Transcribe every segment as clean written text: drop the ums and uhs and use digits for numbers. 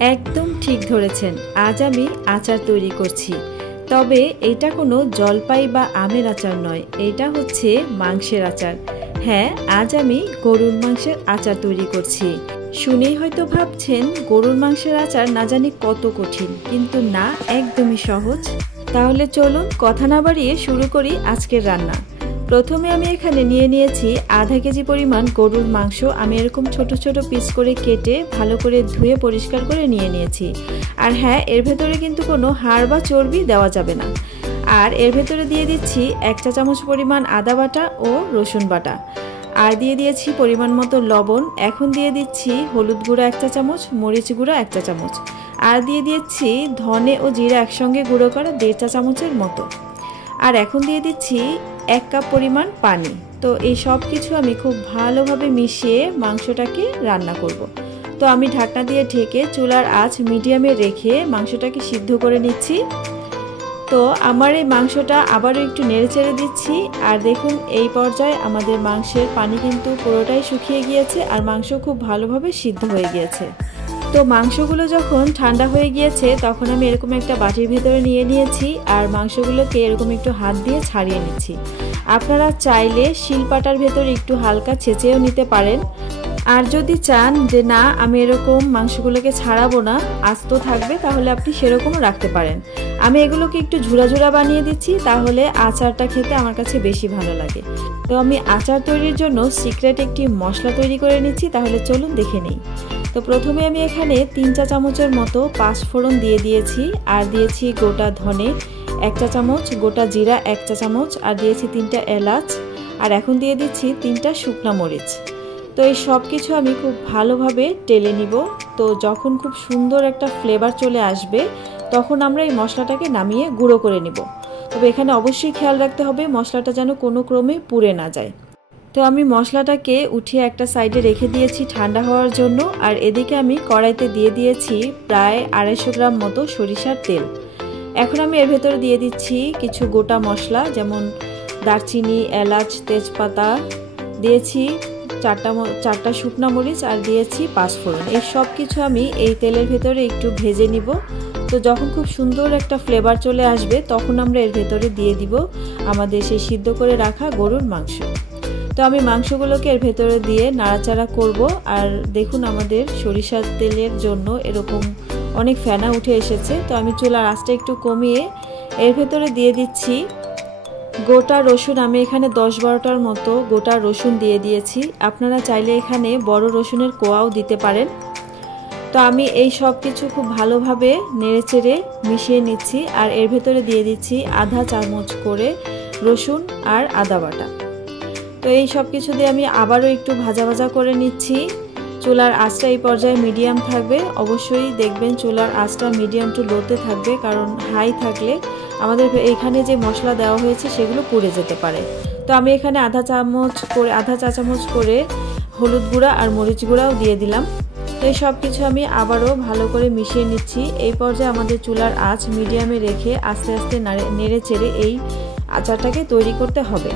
একদম ঠিক ধরেছেন। আজ আমি আচার তৈরি করছি, তবে এটা কোনো জলপাই বা আমের আচার নয়, এটা হচ্ছে মাংসের আচার। হ্যাঁ, আজ আমি গরুর মাংসের আচার তৈরি করছি। শুনেই হয়তো ভাবছেন গরুর মাংসের আচার না জানি কত কঠিন, কিন্তু না, একদমই সহজ। তাহলে চলুন কথা না বাড়িয়ে শুরু করি আজকের রান্না। প্রথমে আমি এখানে নিয়ে নিয়েছি আধা কেজি পরিমাণ গরুর মাংস। আমি এরকম ছোট ছোট পিস করে কেটে ভালো করে ধুয়ে পরিষ্কার করে নিয়ে নিয়েছি। আর হ্যাঁ, এর ভেতরে কিন্তু কোনো হাড় বা চর্বি দেওয়া যাবে না। আর এর ভেতরে দিয়ে দিচ্ছি 1 চা চামচ পরিমাণ আদা বাটা ও রসুন বাটা, আর দিয়ে দিয়েছি পরিমাণ মতো লবণ। এখন দিয়ে দিচ্ছি হলুদ গুঁড়া 1 চা চামচ, মরিচ গুঁড়া 1 চা চামচ, আর দিয়ে দিচ্ছি ধনে ও জিরা একসঙ্গে গুঁড়ো করা 1.5 চা চামচের মতো। আর এখন দিয়ে দিচ্ছি 1 কাপ পরিমাণ পানি। তো এই সব কিছু আমি খুব ভালোভাবে মিশিয়ে মাংসটাকে রান্না করব। তো আমি ঢাকনা দিয়ে ঢেকে চুলার আঁচ মিডিয়ামে রেখে মাংসটাকে সিদ্ধ করে নিচ্ছি। তো আমার এই মাংসটা আবারও একটু নেড়ে চেড়ে দিচ্ছি। আর দেখুন, এই পর্যায়ে আমাদের মাংসের পানি কিন্তু পুরোটাই শুকিয়ে গিয়েছে আর মাংস খুব ভালোভাবে সিদ্ধ হয়ে গিয়েছে। তো মাংসগুলো যখন ঠান্ডা হয়ে গিয়েছে তখন আমি এরকম একটা বাটির ভেতরে নিয়ে নিয়েছি আর মাংসগুলোকে এরকম একটু হাত দিয়ে ছাড়িয়ে নিচ্ছি। আপনারা চাইলে শিলপাটার ভেতরে একটু হালকা ছেঁচেও নিতে পারেন। আর যদি চান যে না, আমি এরকম মাংসগুলোকে ছাড়াবো না, আস্ত থাকবে, তাহলে আপনি সেরকমও রাখতে পারেন। আমি এগুলোকে একটু ঝুরা ঝুরা বানিয়ে দিচ্ছি, তাহলে আচারটা খেতে আমার কাছে বেশি ভালো লাগে। তো আমি আচার তৈরির জন্য সিক্রেট একটি মশলা তৈরি করে নিচ্ছি, তাহলে চলুন দেখে নিই। তো প্রথমে আমি এখানে 3 চা চামচের মতো পাঁচফোড়ন দিয়ে দিয়েছি, আর দিয়েছি গোটা ধনে 1 চা চামচ, গোটা জিরা 1 চা চামচ, আর দিয়েছি 3টা এলাচ, আর এখন দিয়ে দিচ্ছি 3টা শুকনা মরিচ। তো এই সব কিছু আমি খুব ভালোভাবে টেলে নিব। তো যখন খুব সুন্দর একটা ফ্লেভার চলে আসবে তখন আমরা এই মশলাটাকে নামিয়ে গুঁড়ো করে নিব। তবে এখানে অবশ্যই খেয়াল রাখতে হবে মশলাটা যেন কোনো ক্রমে পুড়ে না যায়। তো আমি মশলাটাকে উঠিয়ে একটা সাইডে রেখে দিয়েছি ঠান্ডা হওয়ার জন্য। আর এদিকে আমি কড়াইতে দিয়ে দিয়েছি প্রায় 250 গ্রাম মতো সরিষার তেল। এখন আমি এর ভেতরে দিয়ে দিচ্ছি কিছু গোটা মশলা, যেমন দারচিনি, এলাচ, তেজপাতা, দিয়েছি 4টা শুকনা মরিচ, আর দিয়েছি পাঁচফোড়ন। এই সব কিছু আমি এই তেলের ভেতরে একটু ভেজে নিব। তো যখন খুব সুন্দর একটা ফ্লেভার চলে আসবে তখন আমরা এর ভেতরে দিয়ে দিব আমাদের সেই সিদ্ধ করে রাখা গরুর মাংস। তো আমি মাংসগুলোকে এর ভেতরে দিয়ে নাড়াচাড়া করব। আর দেখুন, আমাদের সরিষার তেলের জন্য এরকম অনেক ফেনা উঠে এসেছে। তো আমি চুলার আঁচটা একটু কমিয়ে এর ভেতরে দিয়ে দিচ্ছি গোটা রসুন। আমি এখানে 10-12টার মতো গোটা রসুন দিয়ে দিয়েছি। আপনারা চাইলে এখানে বড় রসুনের কোয়াও দিতে পারেন। তো আমি এই সব কিছু খুব ভালোভাবে নেড়েচেড়ে মিশিয়ে নিচ্ছি। আর এর ভেতরে দিয়ে দিচ্ছি আধা চামচ করে রসুন আর আদা বাটা। তো এই সব কিছু দিয়ে আমি আবারও একটু ভাজা ভাজা করে নিচ্ছি। চুলার আঁচটা এই পর্যায়ে মিডিয়াম থাকবে। অবশ্যই দেখবেন চুলার আঁচটা মিডিয়াম টু লোতে থাকবে, কারণ হাই থাকলে আমাদের এখানে যে মশলা দেওয়া হয়েছে সেগুলো পুড়ে যেতে পারে। তো আমি এখানে আধা চা চামচ করে হলুদ গুঁড়া আর মরিচ গুঁড়াও দিয়ে দিলাম। তো এই সব কিছু আমি আবারও ভালো করে মিশিয়ে নিচ্ছি। এই পর্যায়ে আমাদের চুলার আঁচ মিডিয়ামে রেখে আস্তে আস্তে নেড়ে চেড়ে এই আচারটাকে তৈরি করতে হবে।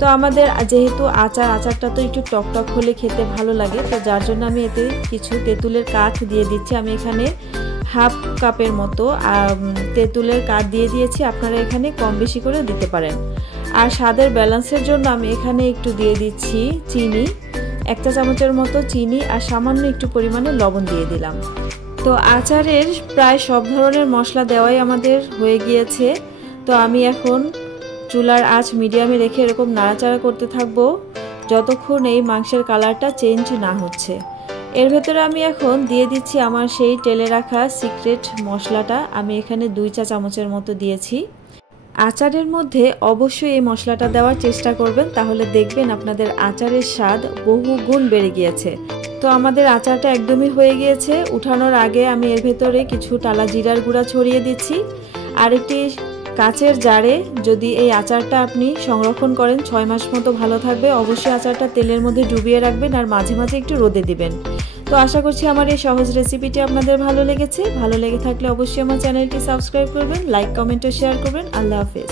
তো আমাদের যেহেতু আচারটা তো একটু টকটক হলে খেতে ভালো লাগে, তো যার জন্য আমি এতে কিছু তেঁতুলের কাঠ দিয়ে দিচ্ছি। আমি এখানে হাফ কাপের মতো তেঁতুলের কাঠ দিয়ে দিয়েছি। আপনারা এখানে কম বেশি করে দিতে পারেন। আর স্বাদের ব্যালেন্সের জন্য আমি এখানে একটু দিয়ে দিচ্ছি চিনি, 1 চা চামচের মতো চিনি, আর সামান্য একটু পরিমাণে লবণ দিয়ে দিলাম। তো আচারের প্রায় সব ধরনের মশলা দেওয়াই আমাদের হয়ে গিয়েছে। তো আমি এখন চুলার আঁচ মিডিয়ামে রেখে এরকম নাড়াচাড়া করতে থাকবো যতক্ষণ এই মাংসের কালারটা চেঞ্জ না হচ্ছে। এর ভেতরে আমি এখন দিয়ে দিচ্ছি আমার সেই টেলে রাখা সিক্রেট মশলাটা। আমি এখানে 2 চা চামচের মতো দিয়েছি। আচারের মধ্যে অবশ্যই এই মশলাটা দেওয়ার চেষ্টা করবেন, তাহলে দেখবেন আপনাদের আচারের স্বাদ বহু গুণ বেড়ে গিয়েছে। তো আমাদের আচারটা একদমই হয়ে গিয়েছে। উঠানোর আগে আমি এর ভেতরে কিছু টালা জিরার গুঁড়া ছড়িয়ে দিচ্ছি। আর একটি কাচের জারে যদি এই আচারটা আপনি সংরক্ষণ করেন 6 মাস মতো ভালো থাকবে। অবশ্যই আচারটা তেলের মধ্যে ডুবিয়ে রাখবেন আর মাঝে মাঝে একটু রোদে দিবেন। তো আশা করছি আমার এই সহজ রেসিপিটি আপনাদের ভালো লেগেছে। ভালো লেগে থাকলে অবশ্যই আমার চ্যানেলটি সাবস্ক্রাইব করবেন, লাইক, কমেন্ট ও শেয়ার করবেন। আল্লাহ হাফেজ।